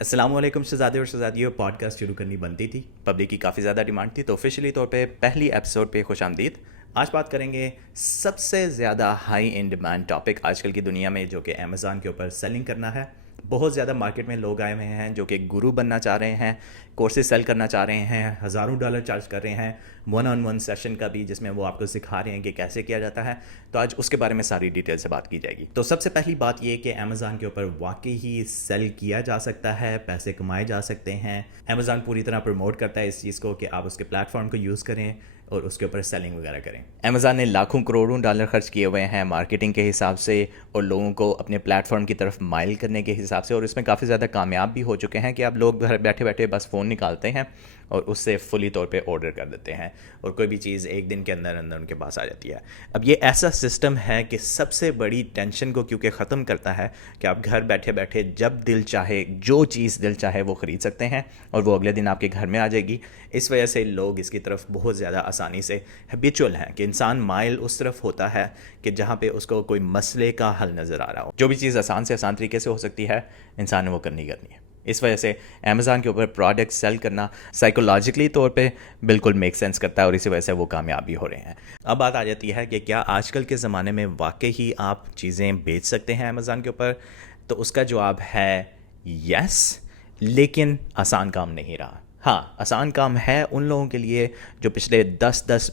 السلام علیکم شہزادے اور شہزادیوں. پوڈ کاسٹ شروع کرنی بنتی تھی, پبلک کی کافی زیادہ ڈیمانڈ تھی, تو آفیشلی طور پہ پہلی ایپیسوڈ پہ خوش آمدید. آج بات کریں گے سب سے زیادہ ہائی ان ڈیمانڈ ٹاپک آج کل کی دنیا میں, جو کہ امیزون کے اوپر سیلنگ کرنا ہے. بہت زیادہ مارکیٹ میں لوگ آئے ہوئے ہیں جو کہ گرو بننا چاہ رہے ہیں, کورسز سیل کرنا چاہ رہے ہیں, $1000 چارج کر رہے ہیں ون آن ون سیشن کا بھی, جس میں وہ آپ کو سکھا رہے ہیں کہ کیسے کیا جاتا ہے. تو آج اس کے بارے میں ساری ڈیٹیل سے بات کی جائے گی. تو سب سے پہلی بات یہ کہ امیزون کے اوپر واقعی ہی سیل کیا جا سکتا ہے, پیسے کمائے جا سکتے ہیں. امیزون پوری طرح پروموٹ کرتا ہے اس چیز کو کہ آپ اس کے پلیٹ فارم کو یوز کریں اور اس کے اوپر سیلنگ وغیرہ کریں. امیزون نے لاکھوں کروڑوں ڈالر خرچ کیے ہوئے ہیں مارکیٹنگ کے حساب سے اور لوگوں کو اپنے پلیٹ فارم کی طرف مائل کرنے کے حساب سے, اور اس میں کافی زیادہ کامیاب بھی ہو چکے ہیں کہ اب لوگ گھر بیٹھے بیٹھے بس فون نکالتے ہیں اور اس سے فلی طور پہ آرڈر کر دیتے ہیں, اور کوئی بھی چیز ایک دن کے اندر اندر ان کے پاس آ جاتی ہے. اب یہ ایسا سسٹم ہے کہ سب سے بڑی ٹینشن کو کیونکہ ختم کرتا ہے کہ آپ گھر بیٹھے بیٹھے جب دل چاہے جو چیز دل چاہے وہ خرید سکتے ہیں, اور وہ اگلے دن آپ کے گھر میں آ جائے گی. اس وجہ سے لوگ اس کی طرف بہت زیادہ آسانی سے ہیبیچول ہیں کہ انسان مائل اس طرف ہوتا ہے کہ جہاں پہ اس کو کوئی مسئلے کا حل نظر آ رہا ہو. جو بھی چیز آسان سے آسان طریقے سے ہو سکتی ہے انسان نے وہ کرنی ہے. اس وجہ سے امیزون کے اوپر پروڈکٹ سیل کرنا سائیکولوجیکلی طور پہ بالکل میک سینس کرتا ہے, اور اسی وجہ سے وہ کامیاب بھی ہو رہے ہیں. اب بات آ جاتی ہے کہ کیا آج کل کے زمانے میں واقعی ہی آپ چیزیں بیچ سکتے ہیں امیزون کے اوپر. تو اس کا جواب ہے یس, لیکن آسان کام نہیں رہا. ہاں, آسان کام ہے ان لوگوں کے لیے جو پچھلے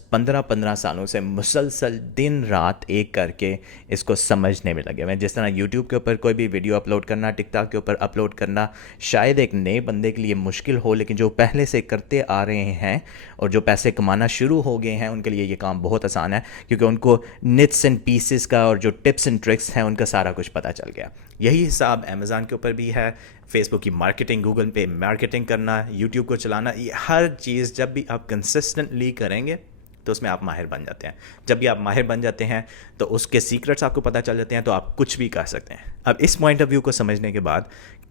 15 سالوں سے مسلسل دن رات ایک کر کے اس کو سمجھنے میں لگے ہوئے ہیں. جس طرح یوٹیوب کے اوپر کوئی بھی ویڈیو اپلوڈ کرنا, ٹک ٹاک کے اوپر اپلوڈ کرنا شاید ایک نئے بندے کے لیے مشکل ہو, لیکن جو پہلے سے کرتے آ رہے ہیں اور جو پیسے کمانا شروع ہو گئے ہیں ان کے لیے یہ کام بہت آسان ہے, کیونکہ ان کو نٹس اینڈ پیسز کا اور جو ٹپس اینڈ ٹرکس ہیں ان کا سارا کچھ پتہ چل گیا. یہی حساب امیزون کے اوپر بھی ہے. فیس بک کی مارکیٹنگ, گوگل پہ مارکیٹنگ کرنا, یوٹیوب کو چلانا, یہ ہر چیز جب بھی آپ کنسسٹنٹلی کریں گے تو اس میں آپ ماہر بن جاتے ہیں. جب بھی آپ ماہر بن جاتے ہیں تو اس کے سیکرٹس آپ کو پتہ چل جاتے ہیں, تو آپ کچھ بھی کر سکتے ہیں. اب اس پوائنٹ آف ویو کو سمجھنے کے بعد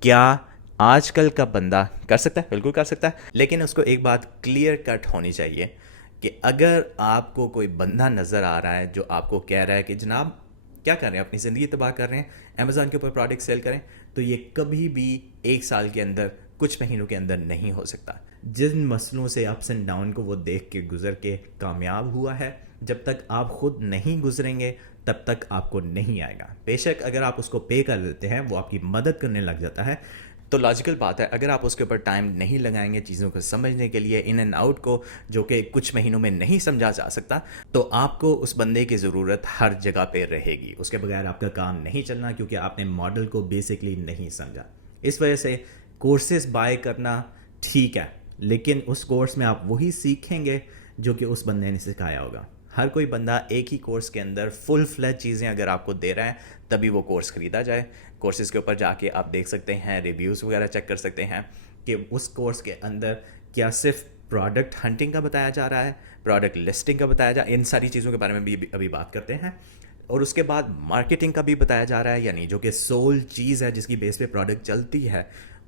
کیا آج کل کا بندہ کر سکتا ہے؟ بالکل کر سکتا ہے, لیکن اس کو ایک بات کلیئر کٹ ہونی چاہیے کہ اگر آپ کو کوئی بندہ نظر آ رہا ہے جو آپ کو کہہ رہا ہے کہ جناب کیا کر رہے ہیں, اپنی زندگی تباہ کر رہے ہیں, امیزون کے اوپر پروڈکٹ سیل کریں, تو یہ کبھی بھی ایک سال کے اندر, کچھ مہینوں کے اندر نہیں ہو سکتا. جن مسئلوں سے اپس اینڈ ڈاؤن کو وہ دیکھ کے گزر کے کامیاب ہوا ہے, جب تک آپ خود نہیں گزریں گے تب تک آپ کو نہیں آئے گا. بے شک اگر آپ اس کو پے کر دیتے ہیں, وہ آپ کی مدد کرنے لگ جاتا ہے, تو لاجیکل بات ہے اگر آپ اس کے اوپر ٹائم نہیں لگائیں گے چیزوں کو سمجھنے کے لیے, ان اینڈ آؤٹ کو, جو کہ کچھ مہینوں میں نہیں سمجھا جا سکتا, تو آپ کو اس بندے کی ضرورت ہر جگہ پہ رہے گی. اس کے بغیر آپ کا کام نہیں چلنا, کیونکہ آپ نے ماڈل کو بیسکلی نہیں سمجھا. اس وجہ سے کورسز بائی کرنا ٹھیک ہے, لیکن اس کورس میں آپ وہی سیکھیں گے جو کہ اس بندے نے سکھایا ہوگا. ہر کوئی بندہ ایک ہی کورس کے اندر فل فلیج چیزیں اگر آپ کو دے رہا ہے تبھی وہ کورس خریدا جائے. کورسز کے اوپر جا کے آپ دیکھ سکتے ہیں, ریویوز وغیرہ چیک کر سکتے ہیں کہ اس کورس کے اندر کیا صرف پروڈکٹ ہنٹنگ کا بتایا جا رہا ہے, پروڈکٹ لسٹنگ کا بتایا جا, ان ساری چیزوں کے بارے میں بھی ابھی بات کرتے ہیں. اور اس کے بعد مارکیٹنگ کا بھی بتایا جا رہا ہے, یعنی جو کہ سول چیز ہے جس کی بیس پہ پروڈکٹ چلتی ہے,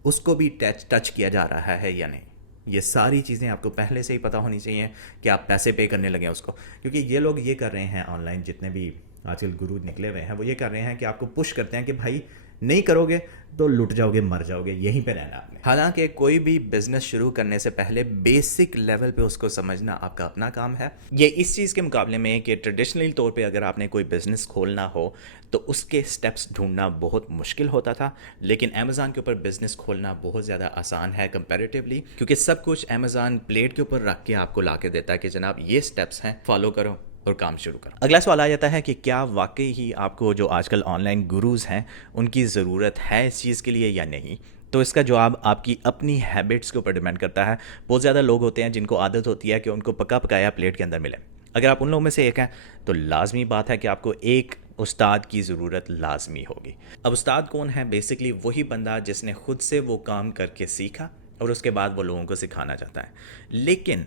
اس کو بھی ٹچ کیا جا رہا ہے یا نہیں. یہ ساری چیزیں آپ کو پہلے سے ہی پتہ ہونی چاہیے کہ آپ پیسے پے کرنے لگیں اس کو, کیونکہ یہ لوگ یہ کر رہے ہیں آن لائن, جتنے بھی آج کل گرو نکلے ہوئے ہیں وہ یہ کر رہے ہیں کہ آپ کو پش کرتے ہیں کہ بھائی نہیں کرو گے تو لٹ جاؤ گے, مر جاؤ گے, یہیں پہ رہنا آپ نے. حالانکہ کوئی بھی بزنس شروع کرنے سے پہلے بیسک لیول پہ اس کو سمجھنا آپ کا اپنا کام ہے. یہ اس چیز کے مقابلے میں کہ ٹریڈیشنل طور پہ اگر آپ نے کوئی بزنس کھولنا ہو تو اس کے سٹیپس ڈھونڈنا بہت مشکل ہوتا تھا, لیکن امیزون کے اوپر بزنس کھولنا بہت زیادہ آسان ہے کمپیریٹیولی, کیونکہ سب کچھ امیزون پلیٹ کے اوپر رکھ کے آپ کو لا کے دیتا ہے کہ جناب یہ سٹیپس ہیں, فالو کرو اور کام شروع کرو. اگلا سوال آ جاتا ہے کہ کیا واقعی ہی آپ کو جو آج کل آن لائن گروز ہیں ان کی ضرورت ہے اس چیز کے لیے یا نہیں. تو اس کا جواب آپ کی اپنی ہیبٹس کے اوپر ڈیپینڈ کرتا ہے. بہت زیادہ لوگ ہوتے ہیں جن کو عادت ہوتی ہے کہ ان کو پکا پکایا پلیٹ کے اندر ملے. اگر آپ ان لوگوں میں سے ایک ہیں تو لازمی بات ہے کہ آپ کو ایک استاد کی ضرورت لازمی ہوگی. اب استاد کون ہے؟ بیسکلی وہی بندہ جس نے خود سے وہ کام کر کے سیکھا اور اس کے بعد وہ لوگوں کو سکھانا چاہتا ہے. لیکن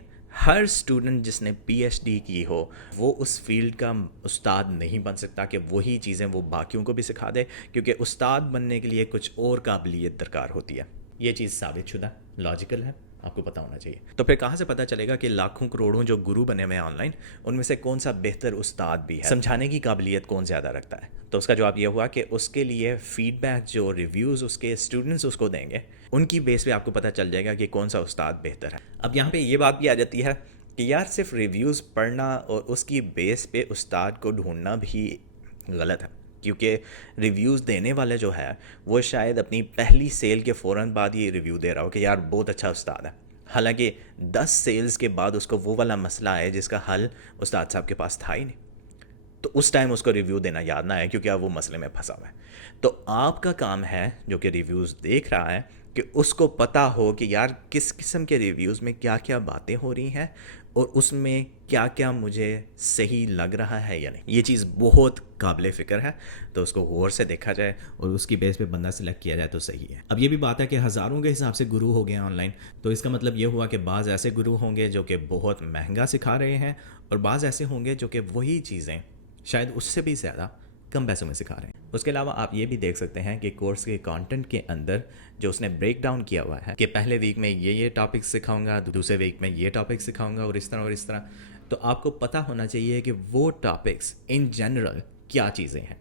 ہر اسٹوڈنٹ جس نے پی ایچ ڈی کی ہو وہ اس فیلڈ کا استاد نہیں بن سکتا کہ وہی چیزیں وہ باقیوں کو بھی سکھا دے, کیونکہ استاد بننے کے لیے کچھ اور قابلیت درکار ہوتی ہے. یہ چیز ثابت شدہ لاجیکل ہے. آپ کو پتہ ہونا چاہیے. تو پھر کہاں سے پتہ چلے گا کہ لاکھوں کروڑوں جو گرو بنے ہوئے ہیں آن لائن ان میں سے کون سا بہتر استاد بھی ہے, سمجھانے کی قابلیت کون زیادہ رکھتا ہے؟ تو اس کا جواب یہ ہوا کہ اس کے لیے فیڈ بیک جو ریویوز اس کے اسٹوڈنٹس اس کو دیں گے ان کی بیس پہ آپ کو پتہ چل جائے گا کہ کون سا استاد بہتر ہے. اب یہاں پہ یہ بات بھی آ جاتی ہے کہ یار صرف ریویوز پڑھنا اور اس کی بیس پہ استاد کو ڈھونڈنا بھی غلط ہے, کیونکہ ریویوز دینے والے جو ہے وہ شاید اپنی پہلی سیل کے فوراً بعد یہ ریویو دے رہا ہو کہ یار بہت اچھا استاد ہے, حالانکہ 10 سیلز کے بعد اس کو وہ والا مسئلہ ہے جس کا حل استاد صاحب کے پاس تھا ہی نہیں. تو اس ٹائم اس کو ریویو دینا یاد نہ ہے کیونکہ اب وہ مسئلے میں پھنسا ہوا ہے. تو آپ کا کام ہے جو کہ ریویوز دیکھ رہا ہے کہ اس کو پتہ ہو کہ یار کس قسم کے ریویوز میں کیا کیا باتیں ہو رہی ہیں اور اس میں کیا کیا مجھے صحیح لگ رہا ہے یا نہیں. یہ چیز بہت قابل فکر ہے, تو اس کو غور سے دیکھا جائے اور اس کی بیس پہ بندہ سلیکٹ کیا جائے تو صحیح ہے. اب یہ بھی بات ہے کہ ہزاروں کے حساب سے گرو ہو گئے ہیں آن لائن, تو اس کا مطلب یہ ہوا کہ بعض ایسے گرو ہوں گے جو کہ بہت مہنگا سکھا رہے ہیں اور بعض ایسے ہوں گے جو کہ وہی چیزیں شاید اس سے بھی زیادہ کم پیسوں میں سکھا رہے ہیں. اس کے علاوہ آپ یہ بھی دیکھ سکتے ہیں کہ کورس کے کانٹینٹ کے اندر جو اس نے بریک ڈاؤن کیا ہوا ہے کہ پہلے ویک میں یہ ٹاپک سکھاؤں گا, دوسرے ویک میں یہ ٹاپک سکھاؤں گا اور اس طرح اور اس طرح. تو آپ کو پتہ ہونا چاہیے کہ وہ ٹاپکس ان جنرل کیا چیزیں ہیں.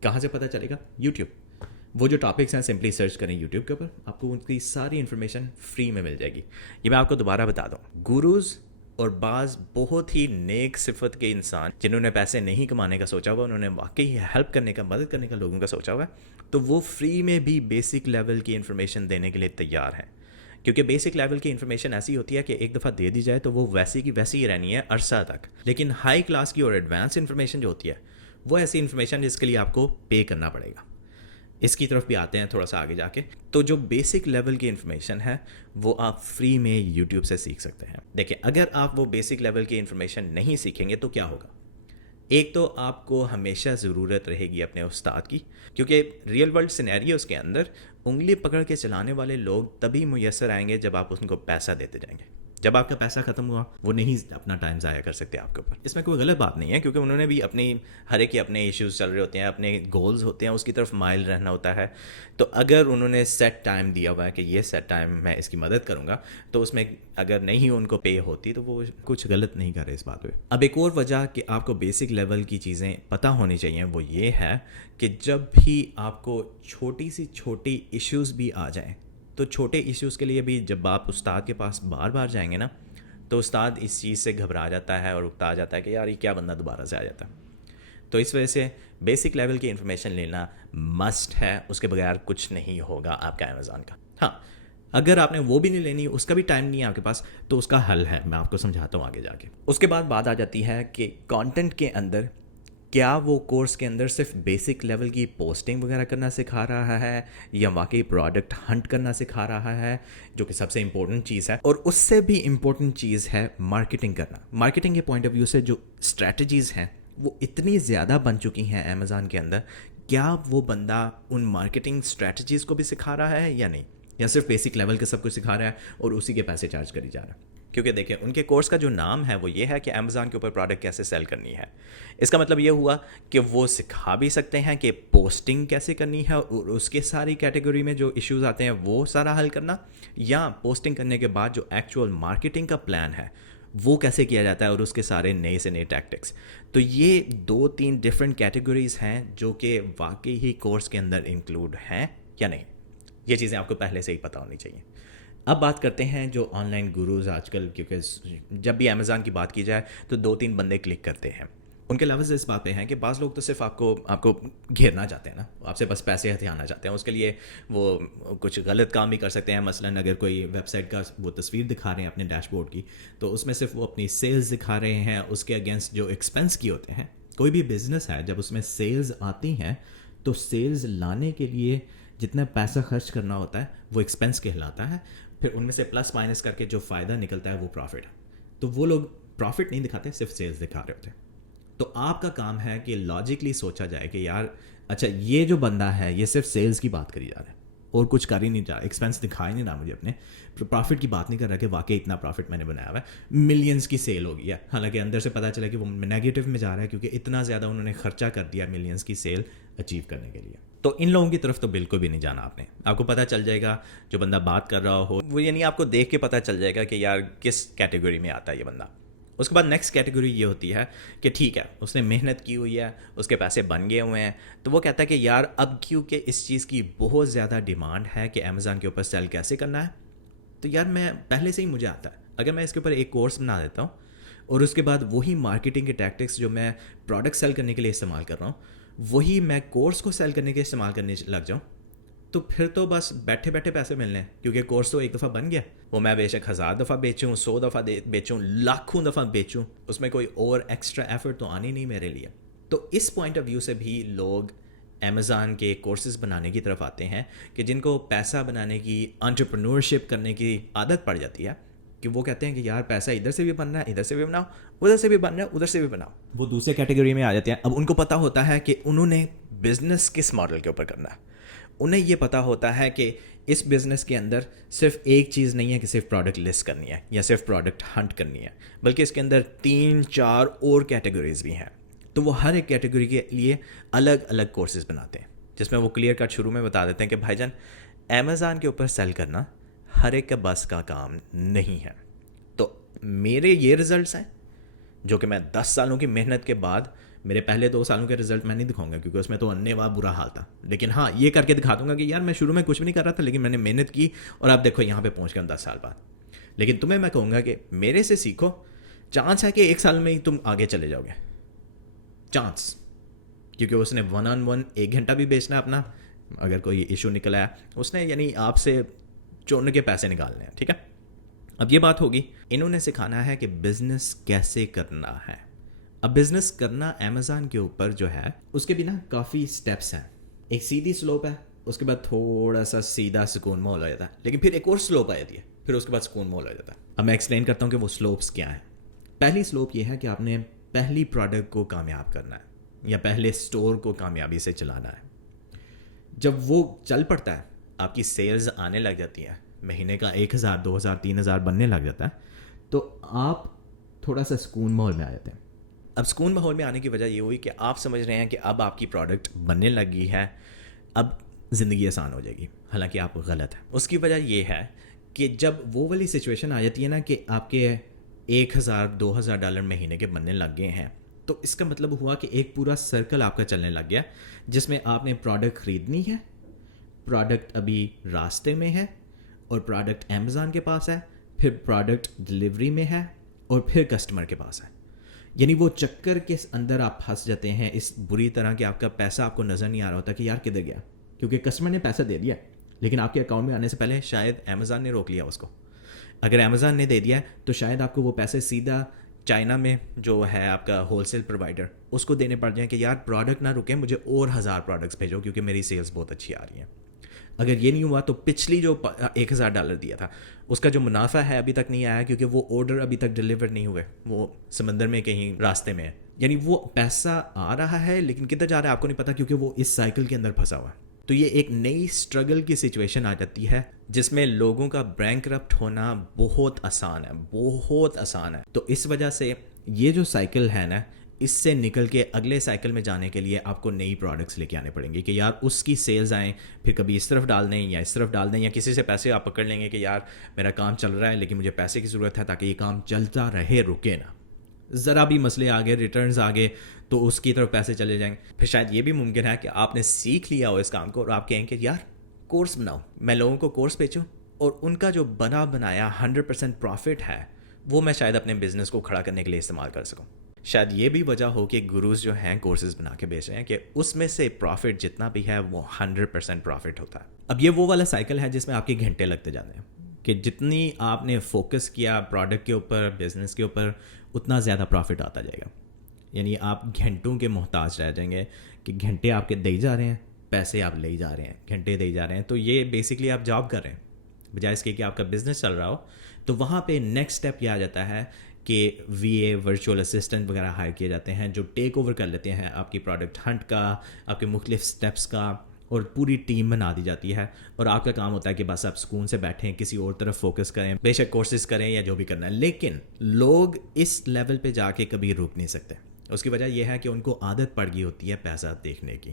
کہاں سے پتہ چلے گا؟ یوٹیوب. وہ جو ٹاپکس ہیں سمپلی سرچ کریں یوٹیوب کے اوپر, آپ کو ان کی ساری انفارمیشن فری میں مل جائے گی. یہ میں آپ کو دوبارہ بتا دوں, گروز اور بعض بہت ہی نیک صفت کے انسان جنہوں نے پیسے نہیں کمانے کا سوچا ہوا, انہوں نے واقعی ہیلپ کرنے کا, مدد کرنے کا لوگوں کا سوچا ہوا ہے, تو وہ فری میں بھی بیسک لیول کی انفارمیشن دینے کے لیے تیار ہیں. کیونکہ بیسک لیول کی انفارمیشن ایسی ہوتی ہے کہ ایک دفعہ دے دی جائے تو وہ ویسی کی ویسی ہی رہنی ہے عرصہ تک. لیکن ہائی کلاس کی اور ایڈوانس انفارمیشن جو ہوتی ہے وہ ایسی انفارمیشن جس کے لیے آپ کو پے کرنا پڑے گا. اس کی طرف بھی آتے ہیں تھوڑا سا آگے جا کے. تو جو بیسک لیول کی انفارمیشن ہے وہ آپ فری میں یوٹیوب سے سیکھ سکتے ہیں. دیکھیں, اگر آپ وہ بیسک لیول کی انفارمیشن نہیں سیکھیں گے تو کیا ہوگا؟ ایک تو آپ کو ہمیشہ ضرورت رہے گی اپنے استاد کی, کیونکہ ریئل ورلڈ سینیریوز کے اندر انگلی پکڑ کے چلانے والے لوگ تبھی میسر آئیں گے جب آپ ان کو پیسہ دیتے جائیں گے. جب آپ کا پیسہ ختم ہوا وہ نہیں اپنا ٹائم ضائع کر سکتے آپ کے اوپر. اس میں کوئی غلط بات نہیں ہے, کیونکہ انہوں نے بھی اپنی ہر ایک کے اپنے ایشوز چل رہے ہوتے ہیں, اپنے گولز ہوتے ہیں, اس کی طرف مائل رہنا ہوتا ہے. تو اگر انہوں نے سیٹ ٹائم دیا ہوا ہے کہ یہ سیٹ ٹائم میں اس کی مدد کروں گا, تو اس میں اگر نہیں ان کو پے ہوتی تو وہ کچھ غلط نہیں کر رہے اس بات پہ. اب ایک اور وجہ کہ آپ کو بیسک لیول کی چیزیں پتہ ہونی چاہیے وہ یہ ہے کہ جب بھی آپ کو چھوٹی سی چھوٹی ایشوز بھی آ جائیں, تو چھوٹے ایشوز کے لیے بھی جب آپ استاد کے پاس بار بار جائیں گے نا, تو استاد اس چیز سے گھبرا جاتا ہے اور اکتا جاتا ہے کہ یار یہ کیا بندہ دوبارہ سے آ جاتا ہے. تو اس وجہ سے بیسک لیول کی انفارمیشن لینا مسٹ ہے, اس کے بغیر کچھ نہیں ہوگا آپ کا امیزون کا. ہاں, اگر آپ نے وہ بھی نہیں لینی, اس کا بھی ٹائم نہیں ہے آپ کے پاس, تو اس کا حل ہے, میں آپ کو سمجھاتا ہوں آگے جا کے. اس کے بعد بات آ جاتی ہے کہ کانٹینٹ کے اندر کیا وہ کورس کے اندر صرف بیسک لیول کی پوسٹنگ وغیرہ کرنا سکھا رہا ہے یا واقعی پروڈکٹ ہنٹ کرنا سکھا رہا ہے, جو کہ سب سے امپورٹنٹ چیز ہے. اور اس سے بھی امپورٹنٹ چیز ہے مارکیٹنگ کرنا. مارکیٹنگ کے پوائنٹ آف ویو سے جو اسٹریٹجیز ہیں وہ اتنی زیادہ بن چکی ہیں امیزون کے اندر, کیا وہ بندہ ان مارکیٹنگ اسٹریٹجیز کو بھی سکھا رہا ہے یا نہیں, یا صرف بیسک لیول کا سب کچھ سکھا رہا ہے اور اسی کے پیسے چارج کری جا رہا ہے. کیونکہ دیکھیں, ان کے کورس کا جو نام ہے وہ یہ ہے کہ امیزون کے اوپر پروڈکٹ کیسے سیل کرنی ہے. اس کا مطلب یہ ہوا کہ وہ سکھا بھی سکتے ہیں کہ پوسٹنگ کیسے کرنی ہے اور اس کے ساری کیٹیگری میں جو ایشوز آتے ہیں وہ سارا حل کرنا, یا پوسٹنگ کرنے کے بعد جو ایکچوئل مارکیٹنگ کا پلان ہے وہ کیسے کیا جاتا ہے اور اس کے سارے نئے سے نئے ٹیکٹکس. تو یہ 2-3 ڈفرینٹ کیٹیگریز ہیں جو کہ واقعی ہی کورس کے اندر انکلوڈ ہیں یا نہیں. یہ چیزیں آپ کو پہلے سے ہی پتہ ہونی چاہیے. اب بات کرتے ہیں جو آن لائن گروز آج کل, کیونکہ جب بھی امیزون کی بات کی جائے تو 2-3 بندے کلک کرتے ہیں. ان کے لفظ اس بات پہ ہیں کہ بعض لوگ تو صرف آپ کو گھیرنا چاہتے ہیں نا, آپ سے بس پیسے ہتھیانا چاہتے ہیں. اس کے لیے وہ کچھ غلط کام بھی کر سکتے ہیں. مثلاً اگر کوئی ویب سائٹ کا وہ تصویر دکھا رہے ہیں اپنے ڈیش بورڈ کی, تو اس میں صرف وہ اپنی سیلز دکھا رہے ہیں, اس کے اگینسٹ جو ایکسپینس کی ہوتے ہیں. کوئی بھی بزنس ہے جب اس میں سیلز آتی ہیں تو سیلز لانے کے لیے جتنا پیسہ خرچ کرنا ہوتا ہے وہ ایکسپینس کہلاتا ہے. پھر ان میں سے پلس مائنس کر کے جو فائدہ نکلتا ہے وہ پروفٹ ہے. تو وہ لوگ پروفٹ نہیں دکھاتے, صرف سیلز دکھا رہے ہوتے ہیں. تو آپ کا کام ہے کہ لاجکلی سوچا جائے کہ یار اچھا یہ جو بندہ ہے یہ صرف سیلز کی بات کری جا رہا ہے اور کچھ کر ہی نہیں جا رہا, ایکسپینس دکھا ہی نہیں رہا مجھے اپنے, پروفٹ کی بات نہیں کر رہا کہ واقعی اتنا پروفٹ میں نے بنایا ہوا ہے, ملینز کی سیل ہو گئی ہے. حالانکہ اندر سے پتہ چلا کہ وہ نیگیٹو میں جا رہا ہے کیونکہ اتنا زیادہ انہوں نے خرچہ کر دیا ملینز کی سیل اچیو کرنے کے لیے. تو ان لوگوں کی طرف تو بالکل بھی نہیں جانا آپ نے. آپ کو پتہ چل جائے گا جو بندہ بات کر رہا ہو وہ, یعنی آپ کو دیکھ کے پتہ چل جائے گا کہ یار کس کیٹیگری میں آتا ہے یہ بندہ. اس کے بعد نیکسٹ کیٹیگری یہ ہوتی ہے کہ ٹھیک ہے اس نے محنت کی ہوئی ہے, اس کے پیسے بن گئے ہوئے ہیں, تو وہ کہتا ہے کہ یار اب کیونکہ اس چیز کی بہت زیادہ ڈیمانڈ ہے کہ امیزون کے اوپر سیل کیسے کرنا ہے, تو یار میں پہلے سے ہی مجھے آتا ہے. اگر میں اس کے اوپر ایک کورس بنا دیتا ہوں اور اس کے بعد وہی مارکیٹنگ کے ٹیکٹکس جو میں پروڈکٹ سیل کرنے کے لیے استعمال کر رہا ہوں وہی میں کورس کو سیل کرنے کے استعمال کرنے لگ جاؤں, تو پھر تو بس بیٹھے بیٹھے پیسے ملنے ہیں, کیونکہ کورس تو ایک دفعہ بن گیا. وہ میں بے شک 1000 دفعہ بیچوں, 100 دفعہ بیچوں, لاکھوں دفعہ بیچوں, اس میں کوئی اور ایکسٹرا ایفرٹ تو آنی نہیں میرے لیے. تو اس پوائنٹ آف ویو سے بھی لوگ امیزون کے کورسز بنانے کی طرف آتے ہیں کہ جن کو پیسہ بنانے کی, انٹرپرنورشپ کرنے کی عادت پڑ جاتی ہے, کہ وہ کہتے ہیں کہ یار پیسہ ادھر سے بھی بننا ہے, ادھر سے بھی بناؤ, ادھر سے بھی بننا ہے, ادھر سے بھی بناؤ. وہ دوسرے کیٹیگری میں آ جاتے ہیں. اب ان کو پتہ ہوتا ہے کہ انہوں نے بزنس کس ماڈل کے اوپر کرنا ہے. انہیں یہ پتہ ہوتا ہے کہ اس بزنس کے اندر صرف ایک چیز نہیں ہے کہ صرف پروڈکٹ لسٹ کرنی ہے یا صرف پروڈکٹ ہنٹ کرنی ہے, بلکہ اس کے اندر 3-4 اور کیٹیگریز بھی ہیں. تو وہ ہر ایک کیٹیگری کے لیے الگ الگ کورسز بناتے ہیں, جس میں وہ کلیئر کٹ شروع میں بتا دیتے ہیں کہ بھائی جان امیزون کے اوپر سیل کرنا ہر ایک کا بس کا کام نہیں ہے. تو میرے یہ رزلٹس ہیں جو کہ میں 10 سالوں کی محنت کے بعد, میرے پہلے 2 سالوں کے رزلٹ میں نہیں دکھاؤں گا کیونکہ اس میں تو اننے واہ برا حال تھا, لیکن ہاں یہ کر کے دکھا دوں گا کہ یار میں شروع میں کچھ بھی نہیں کر رہا تھا لیکن میں نے محنت کی اور آپ دیکھو یہاں پہ پہنچ گیا 10 سال بعد. لیکن تمہیں میں کہوں گا کہ میرے سے سیکھو, چانس ہے کہ 1 سال میں ہی تم آگے چلے جاؤ گے, چانس, کیونکہ اس نے 1-on-1 1 گھنٹہ بھی بیچنا ہے اپنا, اگر کوئی ایشو نکل آیا اس نے یعنی آپ سے چوڑنے کے پیسے نکالنے ہیں. ٹھیک ہے, اب یہ بات ہوگی, انہوں نے سکھانا ہے کہ بزنس کیسے کرنا ہے. اب بزنس کرنا امیزون کے اوپر جو ہے اس کے بھی نا کافی سٹیپس ہیں. ایک سیدھی سلوپ ہے, اس کے بعد تھوڑا سا سیدھا سکون مول ہو جاتا ہے, لیکن پھر ایک اور سلوپ آ جاتی ہے, پھر اس کے بعد سکون مول ہو جاتا ہے. اب میں ایکسپلین کرتا ہوں کہ وہ سلوپس کیا ہیں. پہلی سلوپ یہ ہے کہ آپ نے پہلی پروڈکٹ کو کامیاب کرنا ہے یا پہلے اسٹور کو کامیابی سے چلانا ہے. جب وہ چل پڑتا ہے, آپ کی سیلز آنے لگ جاتی ہیں, مہینے کا 1000 2000 3000 بننے لگ جاتا ہے, تو آپ تھوڑا سا سکون ماحول میں آ جاتے ہیں. اب سکون ماحول میں آنے کی وجہ یہ ہوئی کہ آپ سمجھ رہے ہیں کہ اب آپ کی پروڈکٹ بننے لگی ہے, اب زندگی آسان ہو جائے گی, حالانکہ آپ غلط ہیں. اس کی وجہ یہ ہے کہ جب وہ والی سچویشن آ جاتی ہے نا کہ آپ کے $1000-2000 مہینے کے بننے لگ گئے ہیں, تو اس کا مطلب ہوا کہ ایک پورا سرکل آپ کا چلنے لگ گیا, جس میں آپ نے پروڈکٹ خریدنی ہے, پروڈکٹ ابھی راستے میں ہے, اور پروڈکٹ امیزون کے پاس ہے, پھر پروڈکٹ ڈلیوری میں ہے, اور پھر کسٹمر کے پاس ہے. یعنی وہ چکر کے اندر آپ پھنس جاتے ہیں اس بری طرح کہ آپ کا پیسہ آپ کو نظر نہیں آ رہا ہوتا کہ یار کدھر گیا, کیونکہ کسٹمر نے پیسہ دے دیا لیکن آپ کے اکاؤنٹ میں آنے سے پہلے شاید امیزون نے روک لیا اس کو. اگر امیزون نے دے دیا تو شاید آپ کو وہ پیسے سیدھا چائنا میں جو ہے آپ کا ہول سیل پرووائڈر اس کو دینے پڑ جائیں کہ یار پروڈکٹ نہ رکیں, مجھے اور 1000 پروڈکٹس بھیجو کیونکہ میری سیلز بہت اچھی آ رہی ہیں. اگر یہ نہیں ہوا تو پچھلی جو $1000 دیا تھا اس کا جو منافع ہے ابھی تک نہیں آیا, کیونکہ وہ آرڈر ابھی تک ڈلیور نہیں ہوئے, وہ سمندر میں کہیں راستے میں ہے. یعنی وہ پیسہ آ رہا ہے لیکن کدھر جا رہا ہے آپ کو نہیں پتا, کیونکہ وہ اس سائیکل کے اندر پھنسا ہوا ہے. تو یہ ایک نئی اسٹرگل کی سچویشن آ جاتی ہے جس میں لوگوں کا بینکرپٹ ہونا بہت آسان ہے, بہت آسان ہے. تو اس وجہ سے یہ جو سائیکل ہے نا, اس سے نکل کے اگلے سائیکل میں جانے کے لیے آپ کو نئی پروڈکٹس لے کے آنے پڑیں گے کہ یار اس کی سیلز آئیں, پھر کبھی اس طرف ڈال دیں یا اس طرف ڈال دیں, یا کسی سے پیسے آپ پکڑ لیں گے کہ یار میرا کام چل رہا ہے لیکن مجھے پیسے کی ضرورت ہے تاکہ یہ کام چلتا رہے, رکے نا. ذرا بھی مسئلے آ گئے, ریٹرنز آ گئے تو اس کی طرف پیسے چلے جائیں. پھر شاید یہ بھی ممکن ہے کہ آپ نے سیکھ لیا ہو اس کام کو اور آپ کہیں کہ یار کورس بناؤ, میں لوگوں کو کورس بیچوں اور ان کا جو بنا بنایا 100% پروفٹ ہے وہ میں شاید اپنے بزنس کو کھڑا کرنے کے لیے استعمال کر سکوں. شاید یہ بھی وجہ ہو کہ گروز جو ہیں کورسز بنا کے بیچ رہے ہیں کہ اس میں سے پروفٹ جتنا بھی ہے وہ 100% پروفٹ ہوتا ہے. اب یہ وہ والا سائیکل ہے جس میں آپ کے گھنٹے لگتے جاتے ہیں کہ جتنی آپ نے فوکس کیا پروڈکٹ کے اوپر, بزنس کے اوپر, اتنا زیادہ پروفٹ آتا جائے گا. یعنی آپ گھنٹوں کے محتاج رہ جائیں گے کہ گھنٹے آپ کے دے جا رہے ہیں, پیسے آپ لے جا رہے ہیں, گھنٹے دے جا رہے ہیں. تو یہ بیسکلی آپ جاب کر رہے ہیں بجائے اس کے کہ آپ کا بزنس چل رہا ہو. تو وہاں پہ نیکسٹ اسٹیپ یہ آ جاتا ہے کہ وی اے ورچوئل اسسٹنٹ وغیرہ ہائر کیے جاتے ہیں جو ٹیک اوور کر لیتے ہیں آپ کی پروڈکٹ ہنٹ کا, آپ کے مختلف سٹیپس کا, اور پوری ٹیم بنا دی جاتی ہے. اور آپ کا کام ہوتا ہے کہ بس آپ سکون سے بیٹھیں, کسی اور طرف فوکس کریں, بے شک کورسز کریں یا جو بھی کرنا ہے. لیکن لوگ اس لیول پہ جا کے کبھی رک نہیں سکتے. اس کی وجہ یہ ہے کہ ان کو عادت پڑ گئی ہوتی ہے پیسہ دیکھنے کی.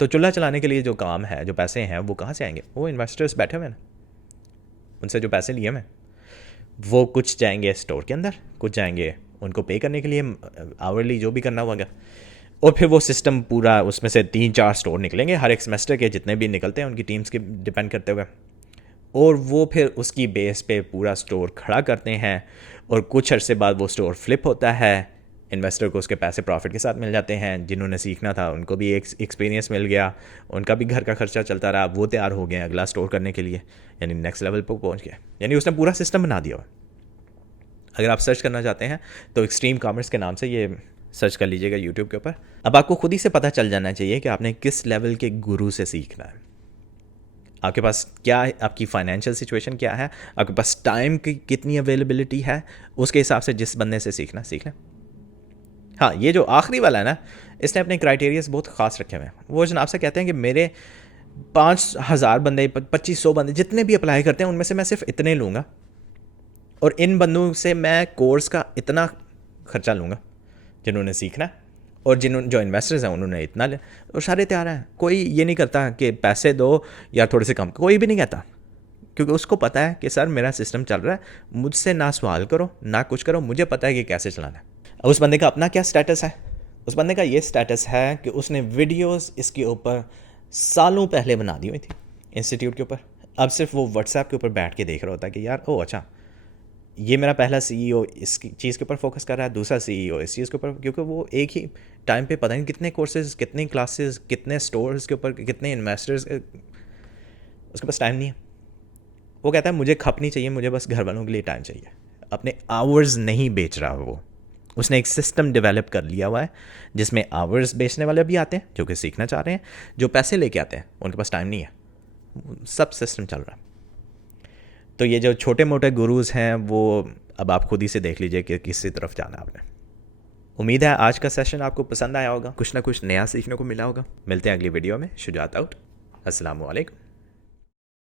تو چولہا چلانے کے لیے جو کام ہے، جو پیسے ہیں، وہ کہاں سے آئیں گے؟ وہ انویسٹرز بیٹھے ہوئے ہیں، ان سے جو پیسے لیے میں وہ کچھ جائیں گے اسٹور کے اندر، کچھ جائیں گے ان کو پے کرنے کے لیے آورلی جو بھی کرنا ہوگا، اور پھر وہ سسٹم پورا اس میں سے 3-4 اسٹور نکلیں گے ہر ایک سیمسٹر کے، جتنے بھی نکلتے ہیں ان کی ٹیمز کے ڈپینڈ کرتے ہوئے، اور وہ پھر اس کی بیس پہ پورا اسٹور کھڑا کرتے ہیں، اور کچھ عرصے بعد وہ اسٹور فلپ ہوتا ہے، انویسٹر کو اس کے پیسے پروفٹ کے ساتھ مل جاتے ہیں، جنہوں نے سیکھنا تھا ان کو بھی ایک ایکسپیرینس مل گیا، ان کا بھی گھر کا خرچہ چلتا رہا، وہ تیار ہو گئے ہیں اگلا اسٹور کرنے کے لیے، یعنی نیکسٹ لیول پہ پہنچ گئے، یعنی اس نے پورا سسٹم بنا دیا ہوا۔ اگر آپ سرچ کرنا چاہتے ہیں تو ایکسٹریم کامرس کے نام سے یہ سرچ کر لیجیے گا یوٹیوب کے اوپر۔ اب آپ کو خود ہی سے پتہ چل جانا چاہیے کہ آپ نے کس لیول کے گرو سے سیکھنا ہے، آپ کے پاس کیا ہے، آپ کی فائنینشیل سچویشن کیا ہے، آپ کے پاس ٹائم کی کتنی اویلیبلٹی ہے، اس کے حساب سے جس بندے سے سیکھنا سیکھ لیں۔ ہاں، یہ جو آخری والا ہے نا، اس نے اپنے کرائٹیریاز بہت خاص رکھے ہوئے ہیں۔ وہ جناب سے کہتے ہیں کہ میرے 5000 بندے، 2500 بندے جتنے بھی اپلائی کرتے ہیں ان میں سے میں صرف اتنے لوں گا، اور ان بندوں سے میں کورس کا اتنا خرچہ لوں گا جنہوں نے سیکھنا ہے، اور جو انویسٹرز ہیں انہوں نے اتنا لے، اور سارے تیار ہیں۔ کوئی یہ نہیں کرتا کہ پیسے دو یا تھوڑے سے کم، کوئی بھی نہیں کہتا، کیونکہ اس کو پتہ ہے کہ سر میرا سسٹم چل رہا ہے، مجھ سے نہ سوال کرو نہ کچھ کرو، مجھے پتہ ہے کہ کیسے چلانا ہے۔ اب اس بندے کا اپنا کیا سٹیٹس ہے؟ اس بندے کا یہ سٹیٹس ہے کہ اس نے ویڈیوز اس کے اوپر سالوں پہلے بنا دی ہوئی تھی انسٹیٹیوٹ کے اوپر، اب صرف وہ واٹس ایپ کے اوپر بیٹھ کے دیکھ رہا ہوتا ہے کہ یار اچھا یہ میرا پہلا سی ای او اس کی چیز کے اوپر فوکس کر رہا ہے، دوسرا سی ای او اس چیز کے اوپر، کیونکہ وہ ایک ہی ٹائم پہ پتہ نہیں کتنے کورسز، کتنی کلاسز، کتنے اسٹورز کے اوپر، کتنے انویسٹرز، اس کے پاس ٹائم نہیں ہے۔ وہ کہتا ہے مجھے کھپ نہیں چاہیے، مجھے بس گھر والوں کے لیے ٹائم چاہیے۔ اپنے آورز نہیں بیچ رہا وہ، اس نے ایک سسٹم ڈیولپ کر لیا ہوا ہے جس میں آورز بیچنے والے بھی آتے ہیں جو کہ سیکھنا چاہ رہے ہیں، جو پیسے لے کے آتے ہیں ان کے پاس ٹائم نہیں ہے، سب سسٹم چل رہا ہے۔ تو یہ جو چھوٹے موٹے گروز ہیں وہ اب آپ خود ہی سے دیکھ لیجئے کہ کسی طرف جانا ہے آپ نے۔ امید ہے آج کا سیشن آپ کو پسند آیا ہوگا، کچھ نہ کچھ نیا سیکھنے کو ملا ہوگا۔ ملتے ہیں اگلی ویڈیو میں۔ شجاعت آؤٹ، السلام علیکم۔